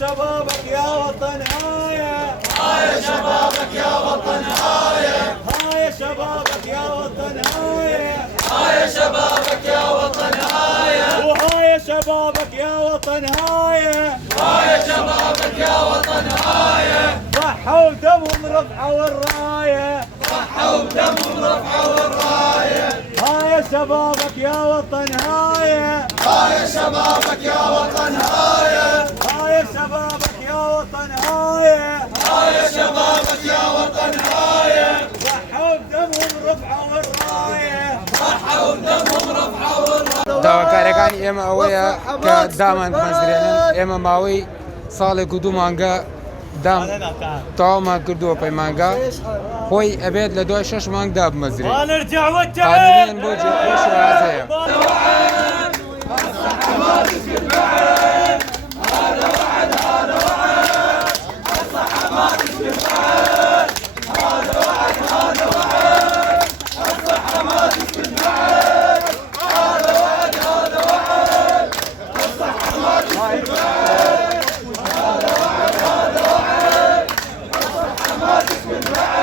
شبابك يا وطن هايا، هاي شبابك يا وطن هاي، هايا شبابك يا وطن هايا، هاي شبابك يا وطن هاي، وهايا شبابك يا وطن هايا، هاي شبابك يا وطن هاي، ضحوا بدمهم رفعوا الراية، ضحوا بدمهم رفعوا الراية، هايا شبابك يا وطن هايا، هاي شبابك يا وطن هاي، هايا شبابك يا وطن هايا، هاي شبابك يا وطن هاي، ضحوا بدمهم رفعوا الراية، ضحوا بدمهم رفعوا الراية. داواکارەکانی ئێمە ئەوەیە کە دامان مەزرێنن ئێمە ماوەی ساڵێک و دوو مانگە دام تەواومان کردووە پەیمانگە خۆی ئەبێت لە دوای 6 مانگدا بمەزرێت ونرجع قانونیان بۆ شێوازەیە والصحة ما تسكن بعد.